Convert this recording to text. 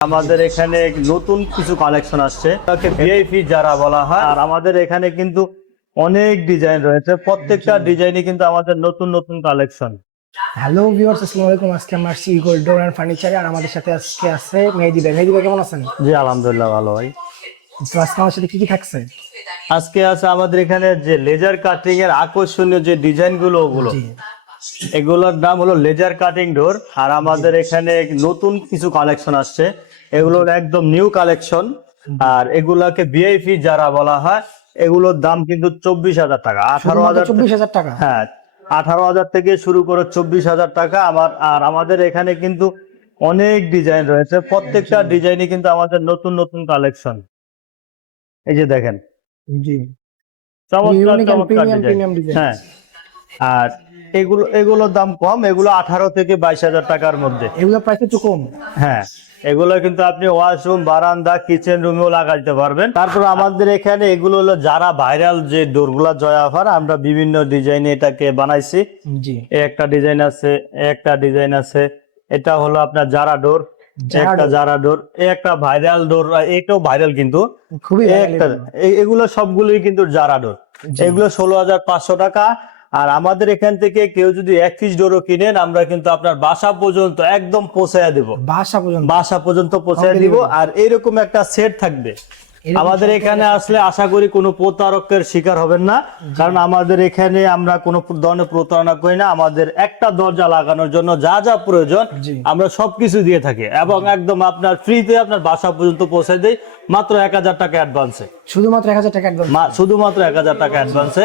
আমাদের এখানে নতুন কিছু কালেকশন আসছে। ভিআইপি যারা বলা হয় আর আমাদের এখানে কিন্তু অনেক ডিজাইন রয়েছে। প্রত্যেকটা ডিজাইনই কিন্তু আমাদের নতুন নতুন কালেকশন হ্যালো ভিউয়ার্স আসসালামু আলাইকুম। আজকে আমরা আসছি গোল্ড ডোর ফার্নিচারে আর আমাদের সাথে আজকে আছে মেহেদি ভাই। মেহেদি ভাই কেমন আছেন? জি আলহামদুলিল্লাহ ভালো ভাই। তো আজকে আমার সাথে কি কি থাকছে? আজকে আছে আমাদের এখানে যে লেজার কাটিং এর আকর্ষণীয় যে ডিজাইনগুলো ওগুলো। এগুলোর নাম হলো লেজার কাটিং ডোর আর আমাদের এখানে নতুন কিছু কালেকশন আসছে। এগুলোর একদম নিউ কালেকশন আর এগুলাকে ভিআইপি যারা বলা হয় এগুলোর দাম কিন্তু চব্বিশ হাজার টাকা আঠারো হাজার চব্বিশ হাজার টাকা? হ্যাঁ আঠারো হাজার থেকে শুরু করে চব্বিশ হাজার টাকা আমার আর আমাদের এখানে কিন্তু অনেক ডিজাইন রয়েছে প্রত্যেকটা ডিজাইনই কিন্তু আমাদের নতুন নতুন কালেকশন। এই যে দেখেন। জি। চমৎকার চমৎকার ডিজাইন। হ্যাঁ আর এগুলো এগুলোর দাম কম এগুলো আঠারো থেকে বাইশ হাজার টাকার মধ্যে। এগুলো প্রাইস একটু কম। হ্যাঁ এগুলো কিন্তু আপনি ওয়াশরুম বারান্দা কিচেন রুমেও লাগাইতে পারবেন। তারপর আমাদের এখানে এগুলো হলো যারা ভাইরাল যে ডোরগুলা জয় অফার আমরা বিভিন্ন ডিজাইনে এটাকে বানাইছি। জি। একটা ডিজাইন আছে একটা ডিজাইন আছে। এটা হলো আপনার জারা ডোর একটা। জারা ডোর একটা ভাইরাল ডোর এটাও ভাইরাল কিন্তু। খুবই এগুলো। সবগুলোই কিন্তু জারা ডোর। এগুলো ষোলো হাজার পাঁচশো টাকা আর আমাদের এখান থেকে কেউ যদি এক পিস ডোরও কিনেন আমরা কিন্তু আপনার বাসা পর্যন্ত একদম পৌঁছায় দেব। বাসা পর্যন্ত? বাসা পর্যন্ত পৌঁছায় দিব। আর এরকম একটা সেট থাকবে। আমাদের এখানে আসলে আশা করি কোনো প্রতারকের শিকার হবেন না। কারণ আমাদের এখানে আমরা কোনো ধরনের প্রতারণা করি না। আমাদের একটা দরজা লাগানোর জন্য যা যা প্রয়োজন আমরা সবকিছু দিয়ে থাকি। এবং একদম আপনার ফ্রিতে আপনার বাসা পর্যন্ত পৌঁছে দেই। মাত্র এক হাজার টাকা অ্যাডভান্সে শুধুমাত্র এক হাজার টাকা শুধুমাত্র এক হাজার টাকা অ্যাডভান্সে